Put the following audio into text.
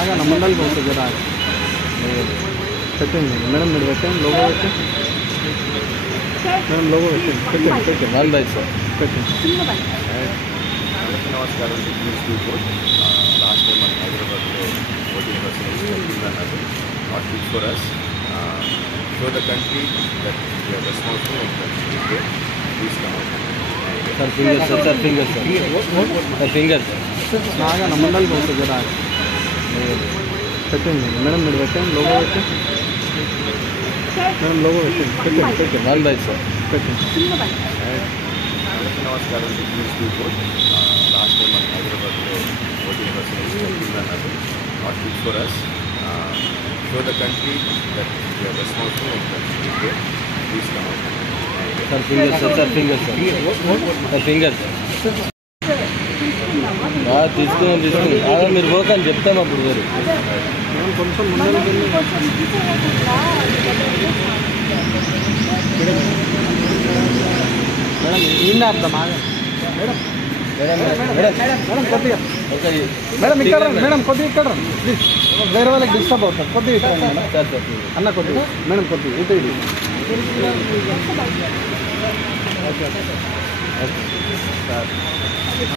ఆగా మండలి పోతుంది జరా పెట్టండి మేడం, మీరు పెట్టండి లోగో పెట్టండి మేడం, లోగో పెట్టండి వన్ బై సార్ పెట్టండి. నమస్కారం. News report. లాస్ట్ టైం మన హైదరాబాద్లో 14% అన్నారు. Not good for us. Show the country that you're responsible and country. Please come out. Sir finger sir finger sir finger sir ఆగా మండలి పోతుంది జరా పెట్టండి మేడం, మీరు పెట్టండి లోగో పెట్టండి మేడం, లోగో పెట్టండి వన్ బై సార్ పెట్టండి. నమస్కారం. News report. లాస్ట్ టైం మన హైదరాబాద్లో 14% అన్నారు. Not good for us. Show the country that you're responsible and country. Please come out. Sir finger sir finger sir తీసుకుని అదే మీరు పోకని చెప్తాం అప్పుడు మీరు కొంచెం మేడం ఈయన అర్థం ఆగా మేడం మేడం కొద్దిగా మేడం ఇక్కడ మేడం కొద్దిగా ఇక్కడ ప్లీజ్, వేరే వాళ్ళకి డిస్టర్బ్ అవుతారు కొద్దిగా ఇక్కడ మేడం అన్న కొద్దిగా మేడం కొద్దిగా ఇటు ఇది ఓకే సార్.